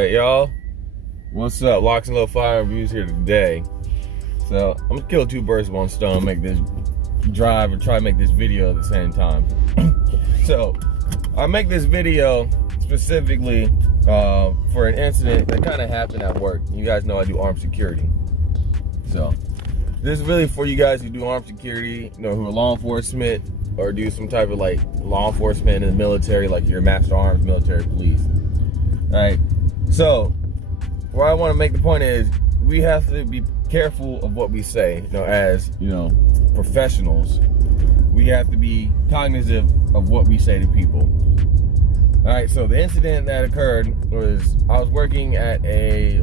Alright, y'all. What's up? LocsNLoadFirearms reviews here today. So, I'm gonna kill two birds with one stone, make this drive and try to make this video at the same time. So, I make this video specifically for an incident that kind of happened at work. You guys know I do armed security. So, this is really for you guys who do armed security, you know, who are law enforcement or do some type of like law enforcement in the military, like your master arms, military, police. Alright, so where I want to make the point is we have to be careful of what we say, you know, as, you know, professionals. We have to be cognizant of what we say to people. Alright, so the incident that occurred was I was working at a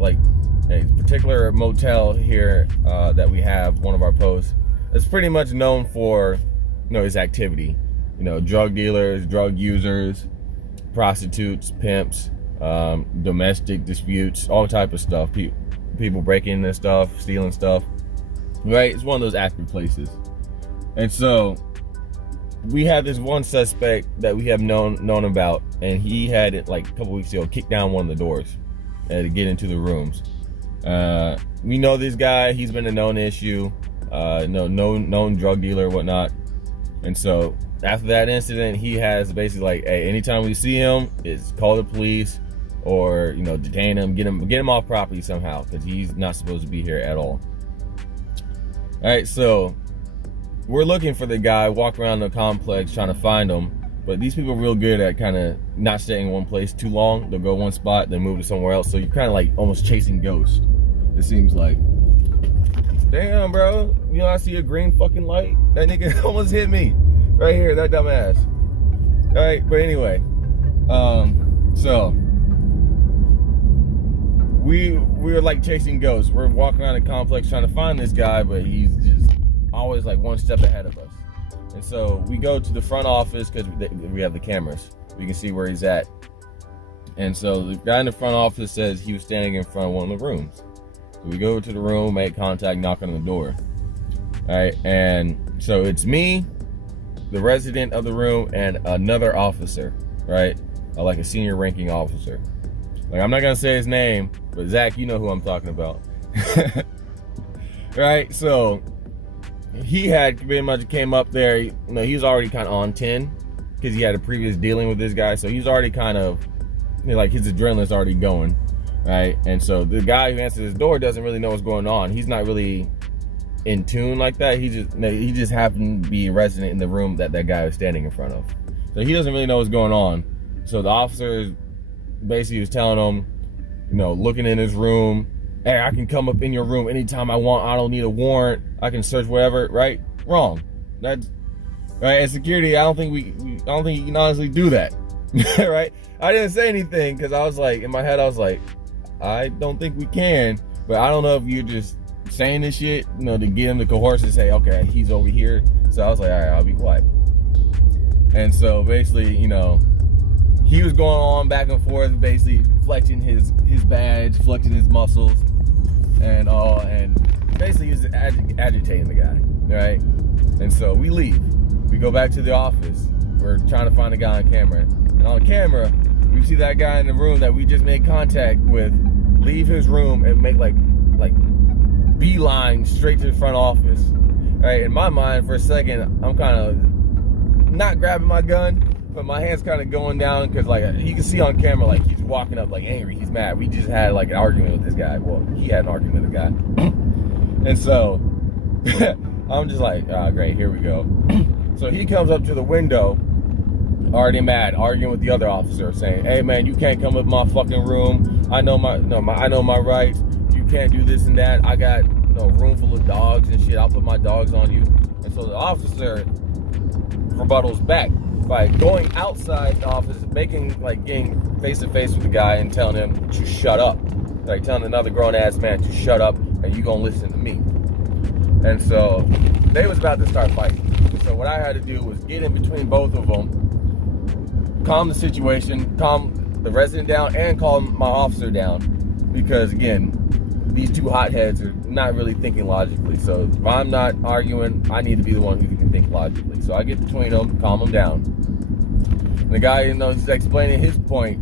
particular motel here that we have, one of our posts. It's pretty much known for, you know, its activity. You know, drug dealers, drug users, prostitutes, pimps, domestic disputes, all type of stuff. People breaking into stuff, stealing stuff. Right? It's one of those active places. And so we had this one suspect that we have known about, and he had it like a couple weeks ago kicked down one of the doors to get into the rooms. We know this guy, he's been a known issue, known drug dealer, whatnot. And so after that incident, he has basically like, hey, anytime we see him, it's call the police or, you know, detain him, get him off property somehow, because he's not supposed to be here at all. All right, so we're looking for the guy, walk around the complex trying to find him, but these people are real good at kind of not staying in one place too long. They'll go one spot, then move to somewhere else. So you're kind of like almost chasing ghosts, it seems like. Damn, bro, you know, I see a green fucking light. That nigga almost hit me right here, that dumbass. All right, but anyway, so we were like chasing ghosts. We're walking around the complex trying to find this guy, but he's just always like one step ahead of us. And so we go to the front office because we have the cameras. We can see where he's at. And so the guy in the front office says he was standing in front of one of the rooms. So we go to the room, make contact, knock on the door. All right, and so it's me, the resident of the room, and another officer, right? Like a senior ranking officer. Like, I'm not gonna say his name, but Zach, you know who I'm talking about. Right, so he had pretty much came up there, you know, he was already kind of on 10 because he had a previous dealing with this guy. So he's already kind of, you know, like his adrenaline's already going, right? And so the guy who answers his door doesn't really know what's going on. He's not really in tune like that. He just happened to be a resident in the room that guy was standing in front of. So he doesn't really know what's going on. So the officer basically was telling him, you know, looking in his room, hey, I can come up in your room anytime I want. I don't need a warrant. I can search whatever, right? Wrong. That's right. As security, I don't think you can honestly do that. Right? I didn't say anything because I was like, in my head, I was like, I don't think we can, but I don't know if you're just saying this shit, you know, to get him to coerce and say, okay, he's over here. So I was like, all right, I'll be quiet. And so basically, you know, he was going on back and forth, basically flexing his badge, flexing his muscles, and basically he was agitating the guy, right? And so we leave. We go back to the office. We're trying to find the guy on camera. And on camera, we see that guy in the room that we just made contact with leave his room and make like beeline straight to the front office. Right? In my mind, for a second, I'm kind of not grabbing my gun, but my hand's kind of going down because, like, you can see on camera, like, he's walking up like angry, he's mad. We just had like an argument with this guy. Well, he had an argument with the guy. And so I'm just like, ah, great, here we go. So he comes up to the window, already mad, arguing with the other officer, saying, hey man, you can't come up my fucking room. I know my rights. You can't do this and that. I got, you know, room full of dogs and shit. I'll put my dogs on you. And so the officer rebuttals back by going outside the office, getting face to face with the guy and telling him to shut up. Like telling another grown ass man to shut up and you gonna listen to me. And so they was about to start fighting. So what I had to do was get in between both of them, calm the situation, calm the resident down, and calm my officer down. Because again, these two hotheads are not really thinking logically. So if I'm not arguing, I need to be the one who can think logically. So I get between them, calm them down. And the guy, he's explaining his point.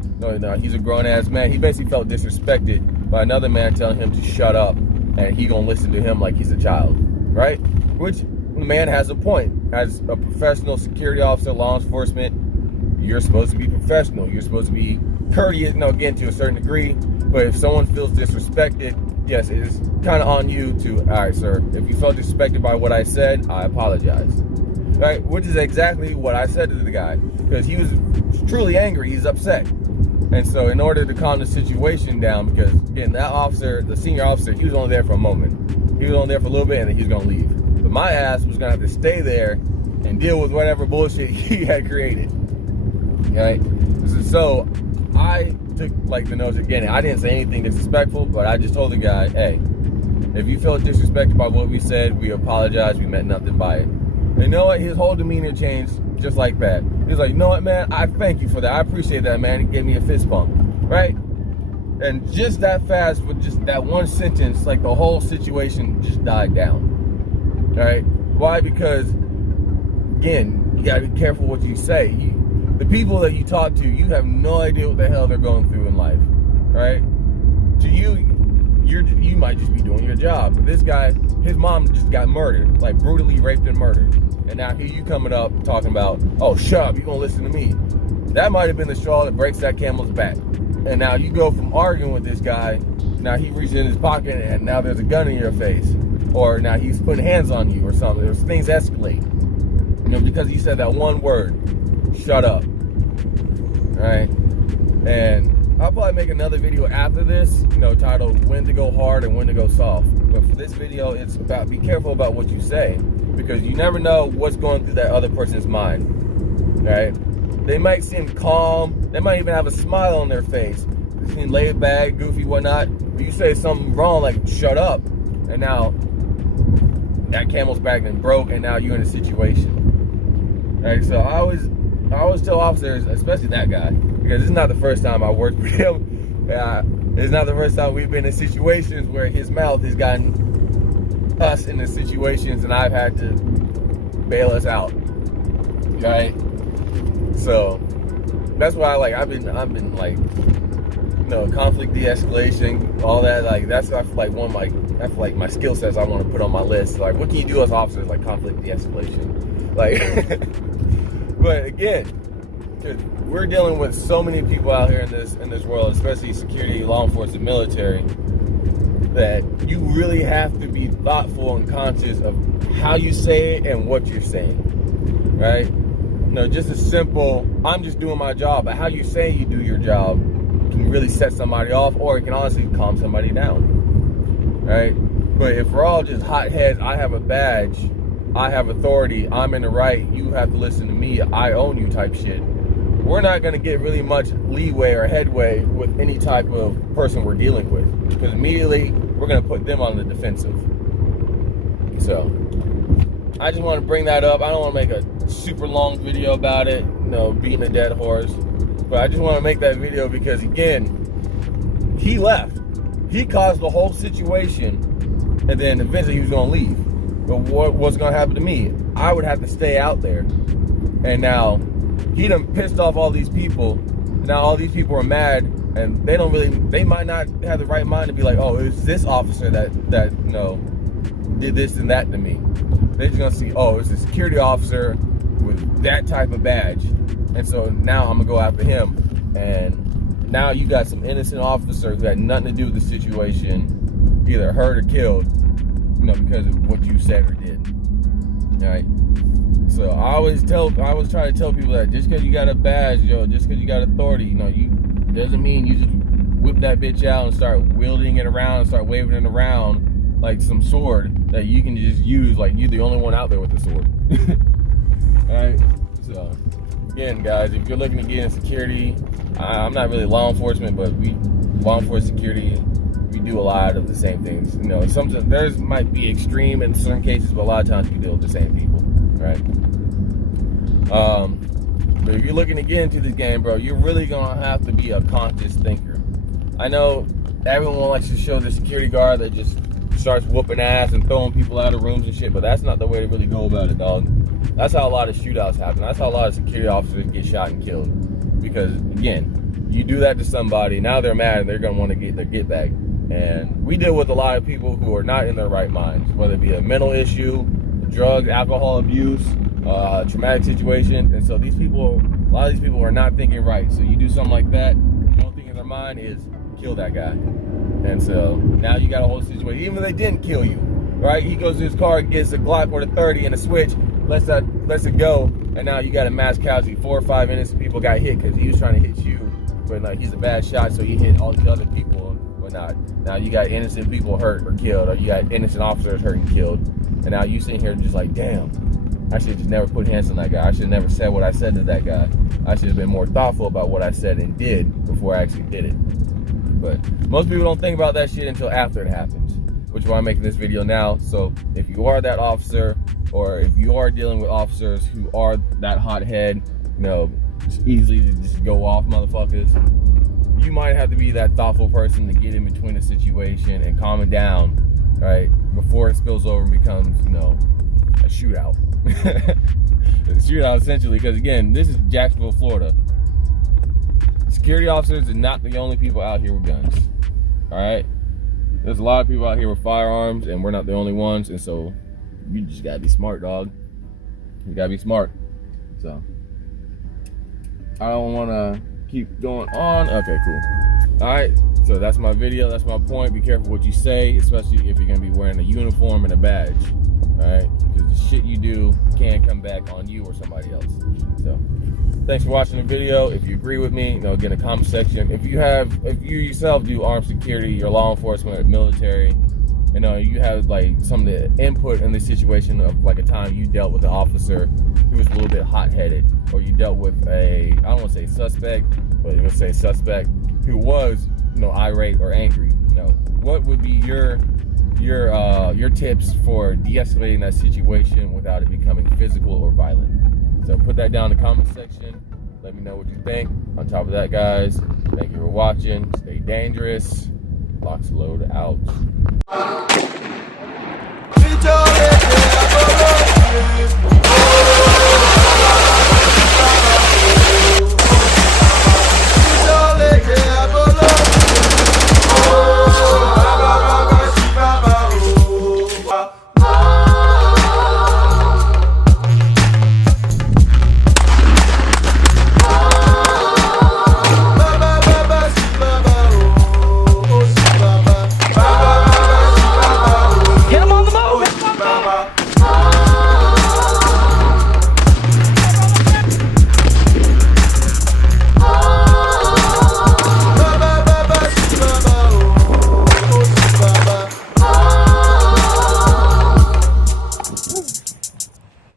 He's a grown-ass man. He basically felt disrespected by another man telling him to shut up, and he gonna listen to him like he's a child, right? Which the man has a point. As a professional security officer, law enforcement, you're supposed to be professional. You're supposed to be courteous, again, to a certain degree. But if someone feels disrespected, yes, it is kind of on you to, all right, sir, if you felt disrespected by what I said, I apologize. Right? Which is exactly what I said to the guy, because he was truly angry. He's upset. And so in order to calm the situation down, because again, that officer, the senior officer, he was only there for a moment. He was only there for a little bit, and then he was going to leave. But my ass was going to have to stay there and deal with whatever bullshit he had created. Right? So I took the notes again. I didn't say anything disrespectful, but I just told the guy, hey, if you felt disrespected by what we said, we apologize. We meant nothing by it. And you know what? His whole demeanor changed just like that. He was like, you know what, man? I thank you for that. I appreciate that, man. He gave me a fist bump, right? And just that fast, with just that one sentence, the whole situation just died down, right? Why? Because, again, you got to be careful what you say. The people that you talk to, you have no idea what the hell they're going through in life, right? To you, you might just be doing your job. But this guy, his mom just got murdered, brutally raped and murdered. And now here you coming up talking about, oh, shut up, you gonna listen to me. That might have been the straw that breaks that camel's back. And now you go from arguing with this guy, now he reaches in his pocket and now there's a gun in your face. Or now he's putting hands on you or something. There's things escalate. Because you said that one word, shut up. Alright? And I'll probably make another video after this, titled when to go hard and when to go soft. But for this video, it's about be careful about what you say, because you never know what's going through that other person's mind, right? They might seem calm. They might even have a smile on their face. They seem laid back, goofy, whatnot. But you say something wrong, like shut up, and now that camel's back and broke, and now you're in a situation. Right? So I always tell officers, especially that guy, because it's not the first time I worked with him. It's not the first time we've been in situations where his mouth has gotten us into situations and I've had to bail us out. Right? So that's why I've been conflict de-escalation, all that, that's I feel like my skill sets I want to put on my list. What can you do as officers, conflict de-escalation? But again, we're dealing with so many people out here in this world, especially security, law enforcement, military, that you really have to be thoughtful and conscious of how you say it and what you're saying, right? Just a simple, I'm just doing my job, but how you say you do your job can really set somebody off, or it can honestly calm somebody down, right? But if we're all just hotheads, I have a badge, I have authority, I'm in the right, you have to listen to me, I own you type shit, we're not going to get really much leeway or headway with any type of person we're dealing with, because immediately we're going to put them on the defensive. So I just want to bring that up. I don't want to make a super long video about it, beating a dead horse, but I just want to make that video because, again, he left. He caused the whole situation, and then eventually he was going to leave. But what's going to happen to me? I would have to stay out there. And now he done pissed off all these people. Now all these people are mad, and they might not have the right mind to be like, oh, it was this officer that did this and that to me. They're just gonna see, oh, it's a security officer with that type of badge, and so now I'm gonna go after him. And now you got some innocent officer who had nothing to do with the situation, either hurt or killed, because of what you said or did. All right. So I always try to tell people that just because you got a badge, just because you got authority, doesn't mean you just whip that bitch out and start wielding it around and start waving it around like some sword that you can just use like you're the only one out there with the sword. Alright, so again guys, if you're looking to get in security, I'm not really law enforcement, but law enforcement security, we do a lot of the same things. Sometimes theirs might be extreme in certain cases, but a lot of times we deal with the same people, right? But if you're looking to get into this game, bro, you're really gonna have to be a conscious thinker. I know everyone likes to show the security guard that just starts whooping ass and throwing people out of rooms and shit, but that's not the way to really go about it, dog. That's how a lot of shootouts happen. That's how a lot of security officers get shot and killed. Because again, you do that to somebody, now they're mad and they're gonna want to get their get back. And we deal with a lot of people who are not in their right minds, whether it be a mental issue, drug, alcohol abuse, traumatic situation. And so these people, a lot of these people are not thinking right. So you do something like that, the only thing in their mind is kill that guy. And so now you got a whole situation. Even if they didn't kill you, right? He goes to his car, gets a Glock or a 30 and a switch, lets it go, and now you got a mass casualty. 4 or 5 innocent people got hit because he was trying to hit you, but like he's a bad shot, so he hit all these other people and whatnot. Now you got innocent people hurt or killed, or you got innocent officers hurt and killed, and now you sitting here just like, damn, I should just never put hands on that guy. I should have never said what I said to that guy. I should have been more thoughtful about what I said and did before I actually did it. But most people don't think about that shit until after it happens, which is why I'm making this video now. So if you are that officer, or if you are dealing with officers who are that hothead, you know, just easily to just go off motherfuckers, you might have to be that thoughtful person to get in between the situation and calm it down, right, before it spills over and becomes, you know, a shootout. A shootout essentially, because again, this is Jacksonville, Florida. Security officers are not the only people out here with guns, all right? There's a lot of people out here with firearms, and we're not the only ones, and so you just gotta be smart, dog. You gotta be smart. So I don't wanna keep going on. Okay, cool. All right, so that's my video, that's my point. Be careful what you say, especially if you're gonna be wearing a uniform and a badge, all right? Because the shit you do can come back on you or somebody else. So thanks for watching the video. If you agree with me, you know, get in the comment section. If you yourself do armed security, you're law enforcement, military, you know, you have like some of the input in the situation of like a time you dealt with an officer who was a little bit hot-headed, or you dealt with I don't want to say suspect, but I'm gonna say suspect who was, you know, irate or angry. You know, what would be your tips for de-escalating that situation without it becoming physical or violent? So put that down in the comment section. Let me know what you think. On top of that, guys, thank you for watching. Stay dangerous. LocsNLoad out.